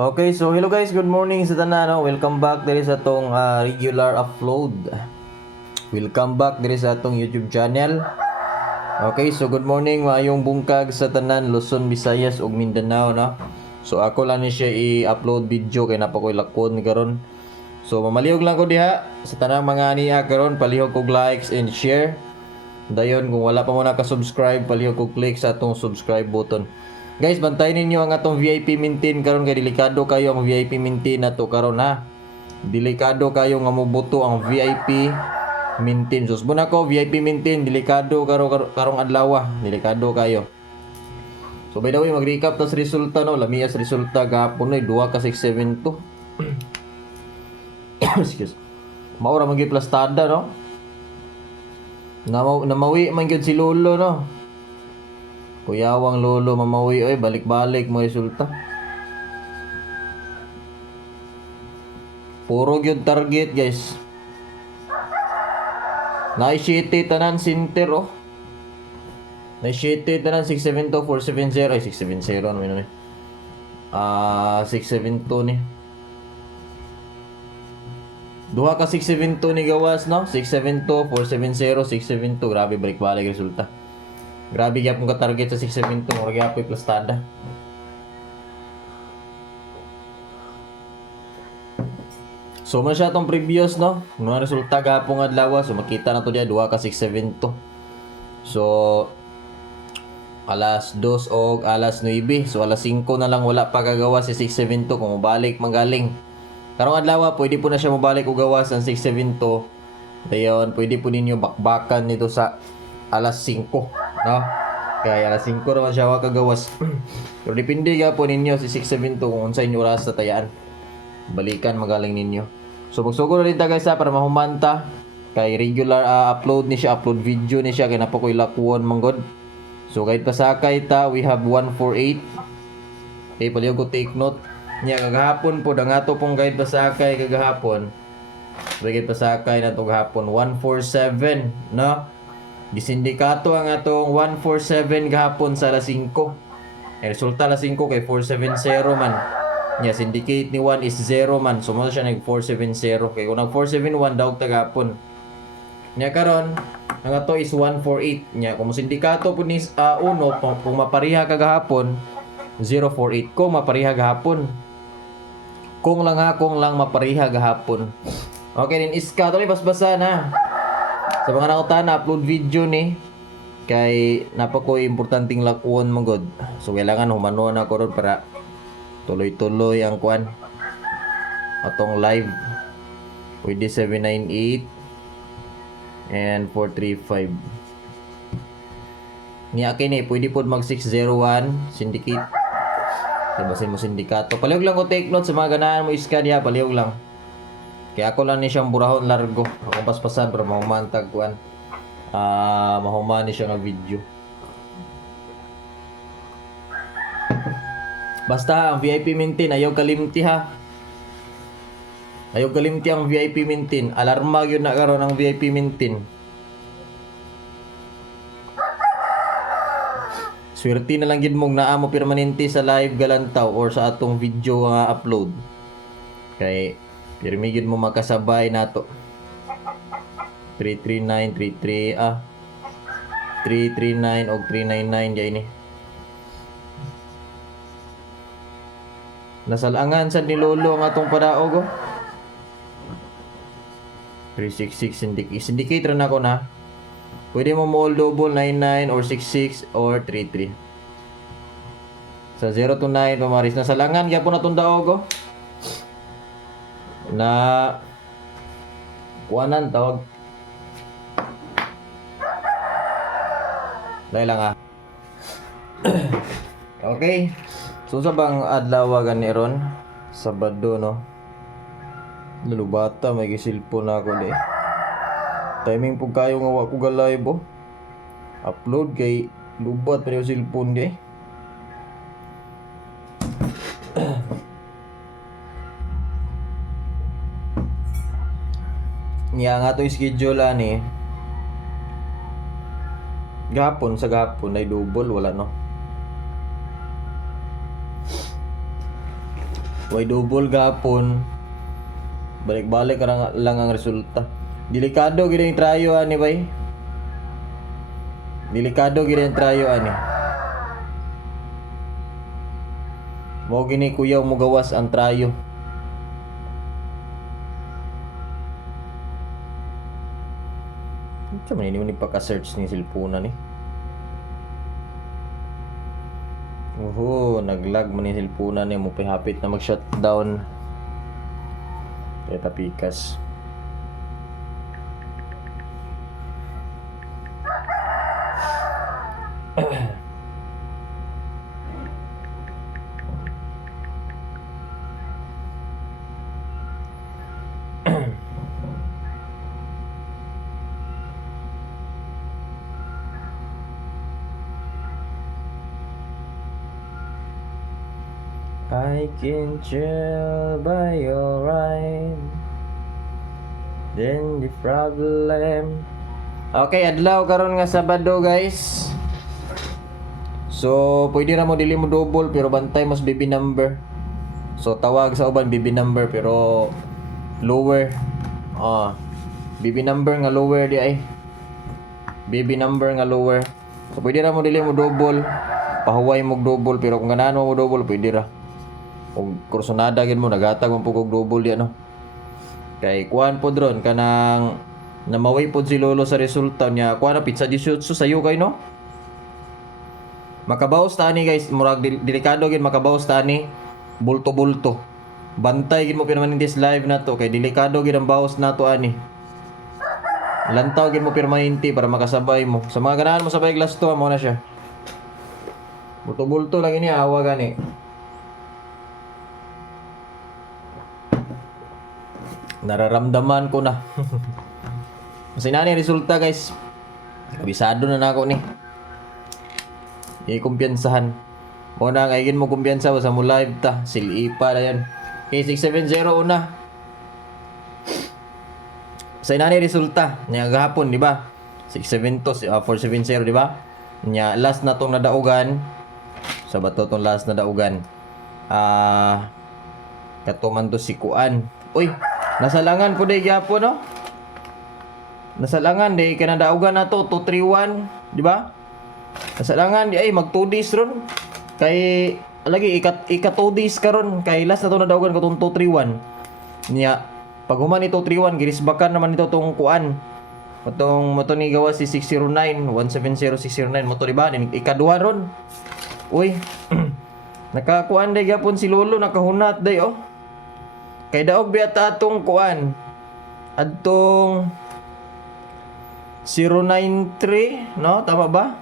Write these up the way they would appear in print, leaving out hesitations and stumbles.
Okay, so hello guys, good morning sa tanan, no? Welcome back diri sa atong regular upload. Welcome back diri sa atong YouTube channel. Okay, so good morning, maayong bungkag sa tanan Luzon, Visayas ug Mindanao, no? So ako lang ni siya i-upload video kay napa koy lakon karon. So mamalihog lang ko diha sa tanang mga aniya karon, palihog kog likes and share. Dayon kung wala pa mo naka-subscribe, palihog kog click sa atong subscribe button. Guys, bantayan ninyo ang atong VIP maintain karon kay delikado kayo ang VIP maintain nato karon ha. Delikado kayo nga mobuto ang VIP maintain. Sus mo na ko VIP maintain delikado karong adlaw, delikado kayo. So by the way, mag-recap tas resulta no, lamiyas resulta gahapon no 2 ka 672. Excuse. Maura man gyud plastada no. Namawi man gyud si Lolo no. Kuyawang Lolo mamawi oy, balik-balik mo resulta. Puro gyud target guys. Na-shitty tanan center oh. Na-shitty tanan 672 470 ay 670 ano yun. 672 ni. Duha ka 672 ni gawas no. 672 470 672 grabe balik-balik resulta. Grabe gyapon ka target sa 672, mura gyapon plastada. So man siya tong previous no, mga resulta gapon adlaw, so makita na to dia 2 ka 672. So alas 2 o alas 9, so alas 5 na lang wala pa kagawa si 672 kung mabalik manggaling. Karong adlaw pwede po na siya mabalik og gawas ang 672. Dayon pwede po ninyo bakbakan nito sa alas 5, no? Kaya alas 5 naman siya kagawas. Pero depende po ninyo si 672 kung unsa inyo oras sa tayaan. Balikan magaling ninyo. So magsugod na rin ta guys para mahumanta. Kay regular upload ni siya, upload video ni siya kay napakoy lakwon manggod. So kahit pasakay ta, we have 148. Okay, paliw ko take note. Nya kagahapon po ang ato pong guide pasakay kagahapon. Guide pasakay na to gahapon 147, no? Gisindikato ang atong 147 gahapon sa alas 5. Resulta alas 5 kay 470 man. Nya syndicate ni 1 is 0 man. So mo siya nag 470 kay kung nag 471 daw tagapon. Nya karon ang ato is 148. Nya kung sindikato po ni 1 kung mapariha kagahapon 048 kung mapariha gahapon. Kung lang mapariha gahapon. Okay, din iska to basbasa na. Sa mga nakutan na upload video ni kay napakoy importanteng lakwon manggod. So kailangan humano na ko ron para tuloy-tuloy ang kuan atong live. Pwede 798 and 435. Ni akin pwede pod mag 601 syndicate. Basin mo sindikato. Palihog lang ko take note sa mga ganahan mo iska diha, palihog lang. Kaya ako lang ni siyang burahon largo. Ako paspasan para mahumantag kuan. Mahuman ni siya nga video. Basta ang VIP maintain ayaw kalimti ha. Ayaw kalimti ang VIP maintain. Alarma gyud na karon ang VIP maintain. Swerte na lang gid mong naa mo permanente sa live galantaw or sa atong video nga upload. Kay pirmi gid mo makasabay nato. 339 339 og 399 jay ni. Nasalangan sad ni Lolo ang atong padaog. 366 syndicate ra nako na. Pwede mo all double 99 or 66 or 33. Sa 0 to 9 pamaris nasalangan gyapon atong daog na kuanan tawag. Dahil lang Okay. So sa bang adlaw gani ron Sabado no. Lulubata may gisilpon na ako di. Timing pug kayo nga wa ko ga live upload kay lubat pa yung cellphone kay. Niya nga to schedule ani. Gapon sa gapon ay double wala no. Way double gapon. Balik-balik lang ang resulta. Delikado gid ang trayo ani bay. Delikado gid ang trayo ani. Mo gini kuya mo gawas ang trayo. Ito man ini pagka-search ni cellphone ni. Naglag man ni cellphone ni mo pihapit na mag-shutdown. Kaya tapikas. I can tell by your eye. Then the problem. Okay, adlaw karon nga Sabado, guys. So, pwede ra mo dili mo double pero bantay mas BB number. So, tawag sa uban BB number pero lower. BB number nga lower di ay. BB number nga lower. So, pwede ra mo dili mo double. Pahuway mo double pero kung ganahan mo double pwede ra. Kung kursonada gid mo nagatag mo pugog double di ano. Kay kuan pod ron kanang namaway pod si lolo sa resulta niya. Kuan na pizza 18 sayo kay no. Makabawas ta ni guys, murag delikado gid makabawas ta ni bulto-bulto. Bantay gid mo pirma ning this live na to kay delikado gid ang bawas nato ani. Lantaw gid mo permanente para makasabay mo. Sa mga ganahan mo sabay glass to mo na siya. Bulto-bulto lang ini awa gani. Nararamdaman ko na. Kasi na ni resulta guys. Kabisado na nako ni. Kumpiyansahan. Muna ngayon mo kumpiyansa sa mo live ta. Silipa na yan. Okay, 670 una. Sa inani resulta. Nya gahapon, di ba? 672, 470, di ba? Nya last na tong nadaugan. Sa bato tong last na daugan. Katuman to si Kuan. Uy, nasalangan po day gyapon no? Nasalangan day kanadaugan na to 231, di ba? Nasalangan di ay mag 2 days ron. Kay lagi ika 2 days karon kay last na to nadaugan ko tong 231. Nya pag human ito 231 girisbakan naman ito tong Kuan. Moto ni gawa si 609 170609 moto di ba? Ikaduha ron. Uy. Nakakuan day gyapon si lolo nakahunat day oh. Kay daog biya ta atong Kuan. Adtong 093, no? Tama ba?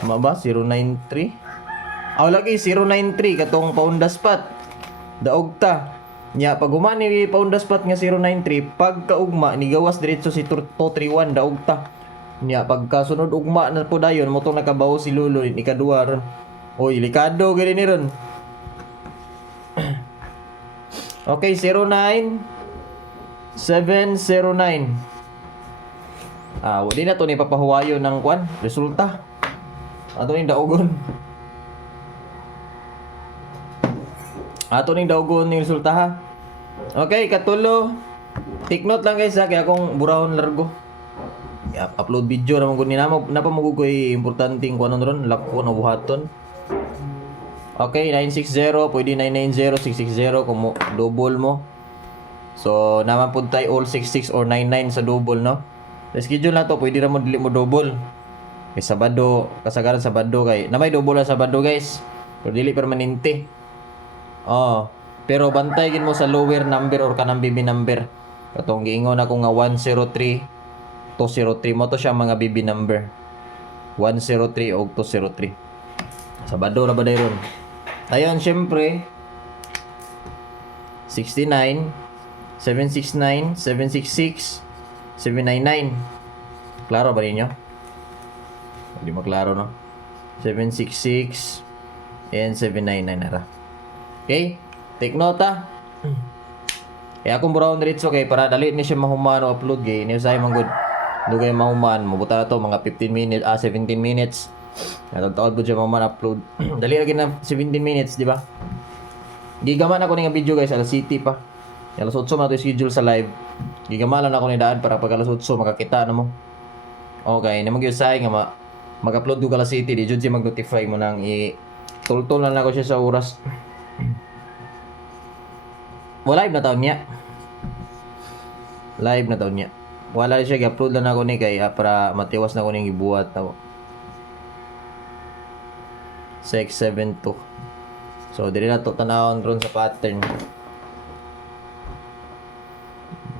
Tama ba? 093? Lagi 093 katong paundas pat. Daog ta. Nya pag humani ni paundas pat nga 093, pagkaugma ni gawas diretso si 231 daog ta. Nya pagkasunod ugma na po dayon mo tong nakabawo si Lolo ni ikaduha ron. Oy, likado gani ni ron. Okay, 09 709. Wala na to ni papahuwayo ng Kuan resulta. Ato ning daugon. Ato ning daugon ning resulta ha. Okay, katulo. Take note lang guys ha, kaya akong burahon largo. Upload video naman ko ni napamugod ko importanteng kuanon ron, lako na buhaton. Okay, 960, pwede 990, 660 kung mo, double mo. So, naman po tayo all 66 or 99 sa double, no? Sa schedule na to, pwede na mo dili mo double. Kay Sabado, kasagaran Sabado kay. Na may double na Sabado, guys. Pero dili permanente. Pero bantay gid mo sa lower number or kanang BB number. Katong giingon ako nga 103, 203 mo to siya mga BB number. 103 o 203. Sabado na ba dayron? Ayan, syempre 69, 769, 766, 799. Klaro ba ninyo? Hindi maklaro, no? 766 and 799 nara. Okay? Take note ha. Kaya akong buraon diretso kay para dali ni siya mahuman o upload kay ni usay man good. Dugay mahuman, mabuta na to mga 15 minutes, 17 minutes. Natawad po siya mahuman upload. Dali lagi na 17 minutes, di ba? Gigaman ako nga video guys, alas City pa. Alas 8 man ito schedule sa live. Gigaman lang ako ni daan para pag alas 8 makakita na mo. Okay, namang gyud say nga mag-upload ko alas City, di jud siya mag-notify mo nang tultol na ako siya sa oras. Live na taon niya. Live na taon niya. Wala siya gi-upload lang ako ni kay para matiwas na ko ning gibuhat ako. 672. So dili na to tanawon ron sa pattern.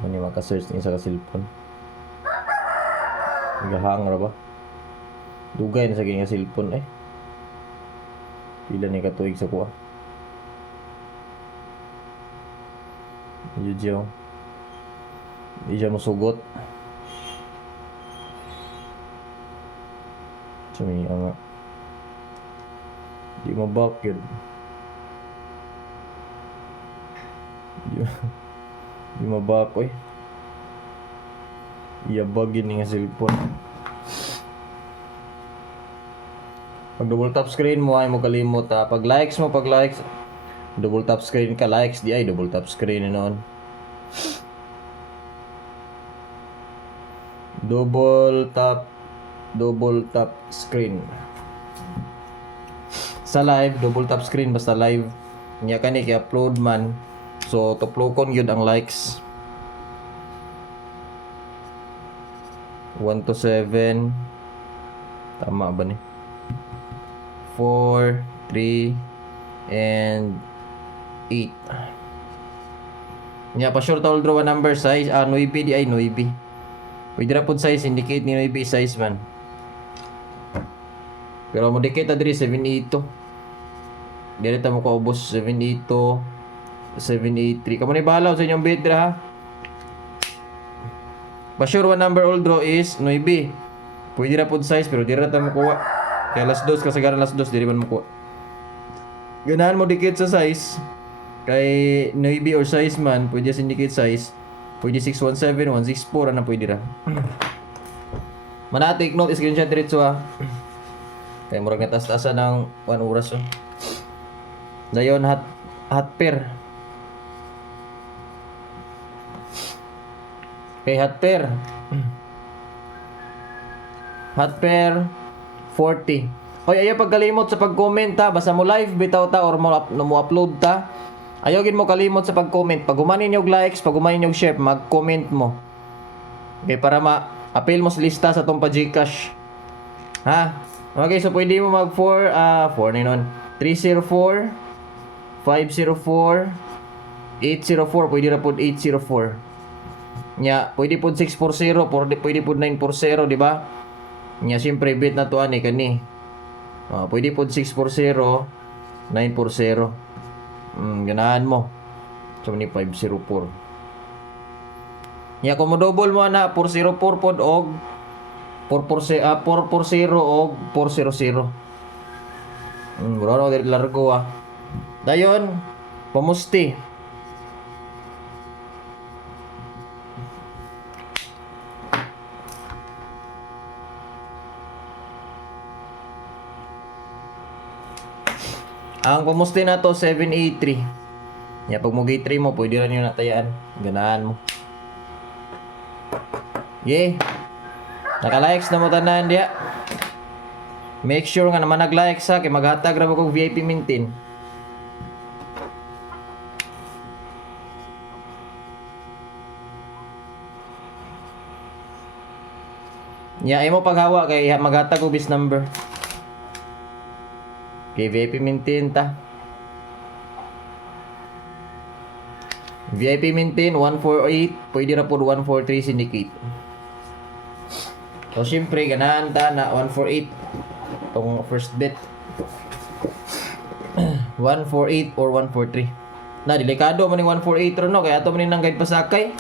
Ano maka-search ni sa cellphone. Gahang ra ba? Dugay na sa kanya cellphone eh. Pila ni katuig sa kuha. Yun. Di siya masugot. Sumi nga. Di mo back yun. Di mo back eh. Iyabagin ni nga cellphone. Pag double tap screen mo ay mo kalimot ha. Pag likes double tap screen ka, likes di ay double tap screen noon. Double tap screen. Sa live double tap screen basta live nya kani kay upload man. So tuplokon gyud ang likes. 1 to 7. Tama ba ni? 4, 3, and 8. Nya pa sure tawol draw a number size. 9 di ay 9. Pwede na po size indicate ni 9 size man. Pero mo dikit ta diri 782. Dili ta mo kaubos 782, 783. Kamo ni balaw sa inyong bid ha. Pa sure one number all draw is 9. Pwede na po size pero dili ta mo kuha. Kaya last dos kasagaran last dos dili man mo kuha. Ganahan mo dikit sa size. Kay 9 or size man, pwede syndicate size. Pwede 617, 164, ano pwede ra. Mana take note, screenshot diretso ha. Kaya murag natas-tasa ng 1 oras oh. Dayon hot pair. Okay, hot pair. Hot pair 40. Oy, ayaw pagkalimot sa pag-comment ha. Basta mo live bitaw ta or mo upload ta. Ayaw gid mo kalimot sa pag-comment. Pag humanin yung likes, pag humanin yung share, mag-comment mo. Okay, para ma-appeal mo sa lista sa tong pa-Gcash. Ha? Okay, so pwede mo mag 4 ni nun. 304 504 804, pwede ra pod 804. Nya, pwede pod 640, pwede pod 940, di ba? Nya, siyempre bit na to ani kani. Pwede pod 640, 940. Ganahan mo. So ni 504. Nya, kung mo double mo na 404 pod og 440 og 400. Bro, dili largo ah. Dayon, pamusti. Ang pamusti na to 783. Ya pag mo gate 3 mo, pwede rin yung natayaan. Ganahan mo. Yeah. Naka-likes na mo tanan dia. Make sure nga naman nag-like sa kay maghatag ra ko VIP maintain. Nya imo paghawa kay maghatag og bis number. Okay, VIP maintain ta. VIP maintain 148, pwede ra pod 143 syndicate. So syempre ganahan ta na 148 tong first bet. 148 or 143. Na delikado man ni 148 ro no kay ato man nang guide pasakay.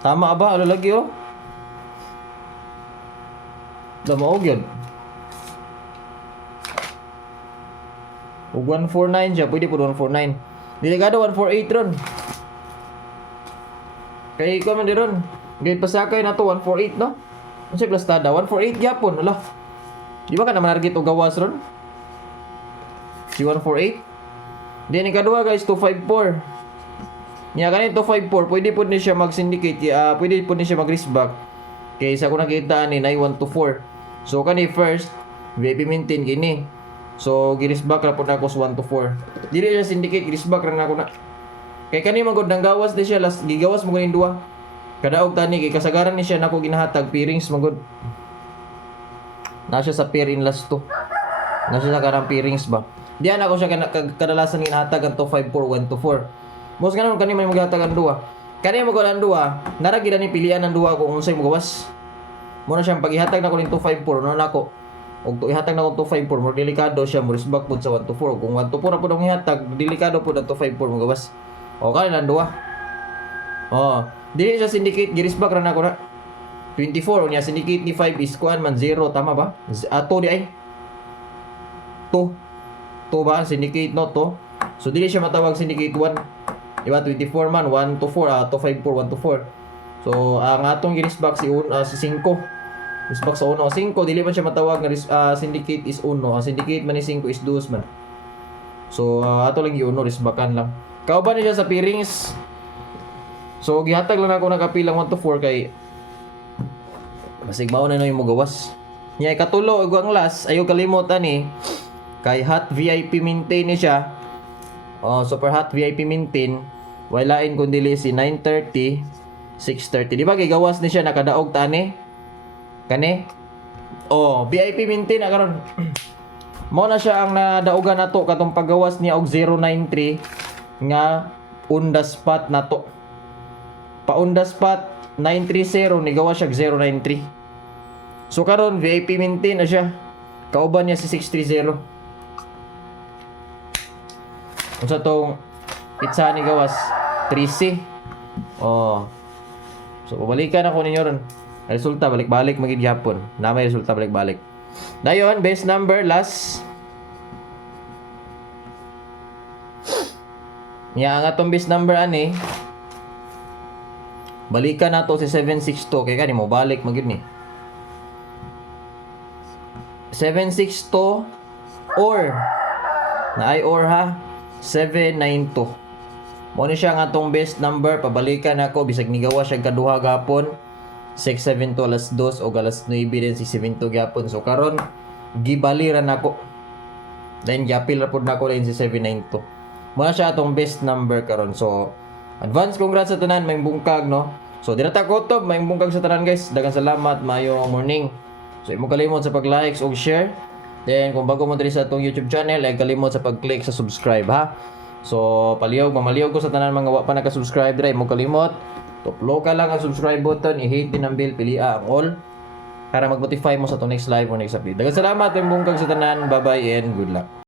Tama ba alo lagi oh. Damo og yun. Ug 149 siya, pwede po 149. Delikado 148 ron. Kay ikaw man di ron. Guide pasakay na to 148 no? Unsay plastada 148 gyapon ala. Di ba ka naman argit og gawas ron? Si 148? Then ikaduha guys 254. Nya kanin 254 pwede po ni siya mag-syndicate, pwede po ni siya mag-risk back. Kay sa ko nakita ni 9124. So kani first VIP maintain kini. So gi-risk back ra po na ako sa 124. Dili siya syndicate, risk back ra na ako na. Kay kani magod nang gawas di siya last gigawas mo ganin duha. Kadaog tani kay kasagaran ni siya nako ginahatag pairings magod. Na siya sa pair in last to. Na siya sa karang pairings ba. Diyan ako siya kadalasan ginahatag ang 254 124. Mos kanon kani may maghatag ang duha. Kani magod ang duha, nara gid ni pilian ang duha kung unsay mogawas. Mo na siyang paghihatag nako ning 254 no nako. Og ihatag na ko 254 mo delikado siya mo risbak pud sa 124. Kung 124 pud ang ihatag, delikado pud ang 254 mo gawas. O kani lang duha. Oh, dili siya syndicate girisbak ra nako na. 24 unya syndicate ni 5 is kuan man 0 tama ba? Ato di ay. 2 ba syndicate no to. So dili siya matawag syndicate 1. Diba 24 man 1 to 4 254 1 to 4. So ang atong girisbak si 5. Risbak sa 1 5 dili man siya matawag nga syndicate is 1. Ang syndicate man ni 5 is 2 man. So ato lang gi-1 risbakan lang. Kauban niya sa pairings. So gihatag lang ako nakapilang 1 to 4 kay basig mao na yung mugawas. Nya ikatulo ug ang last ayo kalimot ani kay hot VIP maintain ni siya. Super hot VIP maintain walain kundi si 930 630. Di ba gigawas ni siya nakadaog tani? Kani? VIP maintain na karon. Mao na siya ang nadaugan nato katong paggawas niya og 093 nga on the spot nato. Pa on the spot 930 ni gawas siya 093. So karon VIP maintain na siya. Kauban niya si 630. Unsa tong pizza ni gawas 3C. So pabalikan ako ninyo ron. Resulta balik-balik magid gyapon. Na may resulta balik-balik. Dayon best number last. Nya ang atong best number ani. Balikan nato si 762 kay kani mo balik magid ni. 762 or na ay or ha 792. Mo ni siya nga atong best number pabalikan ako bisag nigawa siya kaduha gapon 672 alas 2 o alas 9 din si 72 gapon. So karon gibaliran ako. Then gyapil ra pud nako din si 792. Mo na siya atong best number karon. So advance congrats sa tanan may bungkag no. So dira ta kutob may bungkag sa tanan guys. Daghang salamat mayong morning. So imo kalimot sa pag-likes ug share. Then kung bago mo diri sa atong YouTube channel ay kalimot sa pag-click sa subscribe ha. So mamaliog ko sa tanan mga wa pa naka-subscribe diri mo kalimot. Tuplo ka lang ang subscribe button, i-hit din ang bell, pilia ang all para mag-notify mo sa atong next live o next update. Daghang salamat mayong bungkag sa tanan. Bye bye and good luck.